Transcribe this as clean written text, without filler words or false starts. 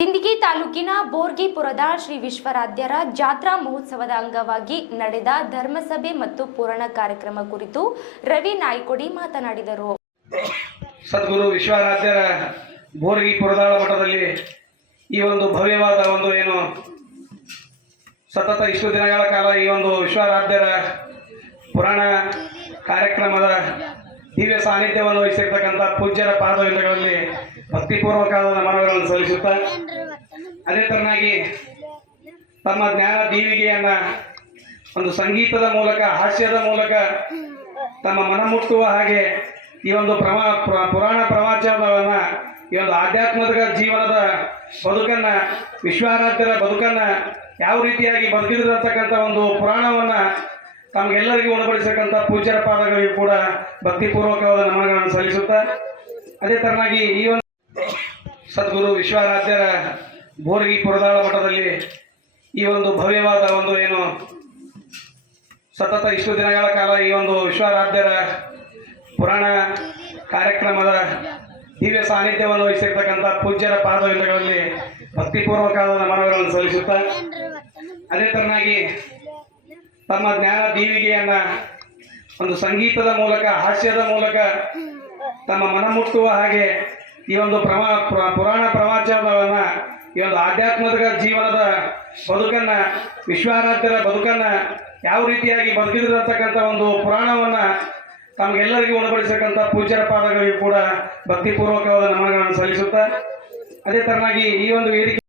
ಸಿಂದಗಿ ತಾಲೂಕಿನ ಬೋರ್ಗಿಪುರದ ಶ್ರೀ ವಿಶ್ವರಾಧ್ಯರ ಜಾತ್ರಾ ಮಹೋತ್ಸವದ ಅಂಗವಾಗಿ ನಡೆದ ಧರ್ಮಸಭೆ ಮತ್ತು ಪುರಾಣ ಕಾರ್ಯಕ್ರಮ ಕುರಿತು ರವಿ ನಾಯ್ಕೊಡಿ ಮಾತನಾಡಿದರು. ಸದ್ಗುರು ವಿಶ್ವರಾಧ್ಯರ ಬೋರ್ಗಿಪುರದ ಮಠದಲ್ಲಿ ಈ ಒಂದು ಭವ್ಯವಾದ ಒಂದು ಏನು ಸತತ ಇಷ್ಟು ದಿನಗಳ ಕಾಲ ಈ ಒಂದು ವಿಶ್ವರಾಧ್ಯರ ಪುರಾಣ ಕಾರ್ಯಕ್ರಮದ ದಿವ್ಯ ಸಾನ್ನಿಧ್ಯವನ್ನು ವಹಿಸಿರ್ತಕ್ಕಂಥ ಪೂಜ್ಯರ ಪಾದಗಳಲ್ಲಿ ಭಕ್ತಿಪೂರ್ವಕವಾದ ನಮನಗಳನ್ನು ಸಲ್ಲಿಸುತ್ತಾ ಅದೇ ತರನಾಗಿ ತಮ್ಮ ಜ್ಞಾನ ದೀವಿಗೆಯನ್ನ ಒಂದು ಸಂಗೀತದ ಮೂಲಕ ಹಾಸ್ಯದ ಮೂಲಕ ತಮ್ಮ ಮನ ಮುಟ್ಟುವ ಹಾಗೆ ಈ ಒಂದು ಪುರಾಣ ಪ್ರವಚನವನ್ನ ಈ ಒಂದು ಆಧ್ಯಾತ್ಮಿಕ ಜೀವನದ ಬದುಕನ್ನ ವಿಶ್ವರಾಧ್ಯರ ಬದುಕನ್ನ ಯಾವ ರೀತಿಯಾಗಿ ಬದುಕಿದ್ರು ಅಂತಕ್ಕಂಥ ಒಂದು ಪುರಾಣವನ್ನ ತಮಗೆಲ್ಲರಿಗೂ ಉಣಬಡಿಸತಕ್ಕಂಥ ಪೂಜ್ಯರ ಪಾದಗಳಿಗೂ ಕೂಡ ಭಕ್ತಿಪೂರ್ವಕವಾದ ನಮನಗಳನ್ನು ಸಲ್ಲಿಸುತ್ತಾ ಅದೇ ತರನಾಗಿ ಈ ಒಂದು ಸದ್ಗುರು ವಿಶ್ವರಾಧ್ಯರ ಬೋರ್ಗಿಪುರದ ಮಠದಲ್ಲಿ ಈ ಒಂದು ಭವ್ಯವಾದ ಒಂದು ಏನು ಸತತ ಇಷ್ಟು ದಿನಗಳ ಕಾಲ ಈ ಒಂದು ವಿಶ್ವರಾಧ್ಯರ ಪುರಾಣ ಕಾರ್ಯಕ್ರಮದ ದಿವ್ಯ ಸಾನ್ನಿಧ್ಯವನ್ನು ವಹಿಸಿರ್ತಕ್ಕಂಥ ಪೂಜ್ಯರ ಪಾದಗಳಲ್ಲಿ ಭಕ್ತಿಪೂರ್ವಕವಾದ ನಮನಗಳನ್ನು ಸಲ್ಲಿಸುತ್ತಾ ಅದೇ ತರನಾಗಿ ತಮ್ಮ ಜ್ಞಾನ ದೀವಿಗೆಯನ್ನ ಒಂದು ಸಂಗೀತದ ಮೂಲಕ ಹಾಸ್ಯದ ಮೂಲಕ ತಮ್ಮ ಮನ ಮುಟ್ಟುವ ಹಾಗೆ ಈ ಒಂದು ಪುರಾಣ ಪ್ರವಚನವನ್ನ ಈ ಒಂದು ಆಧ್ಯಾತ್ಮಿಕ ಜೀವನದ ಬದುಕನ್ನ ವಿಶ್ವರಾಧ್ಯರ ಬದುಕನ್ನ ಯಾವ ರೀತಿಯಾಗಿ ಬದುಕಿದ್ರು ಅಂತಕ್ಕಂಥ ಒಂದು ಪುರಾಣವನ್ನ ತಮಗೆಲ್ಲರಿಗೂ ಉಣಬಡಿಸತಕ್ಕಂಥ ಪೂಜ್ಯರ ಪಾದಗಳಿಗೂ ಕೂಡ ಭಕ್ತಿಪೂರ್ವಕವಾದ ನಮನಗಳನ್ನು ಸಲ್ಲಿಸುತ್ತಾ ಅದೇ ತರನಾಗಿ ಈ ಒಂದು ವೇದಿಕೆ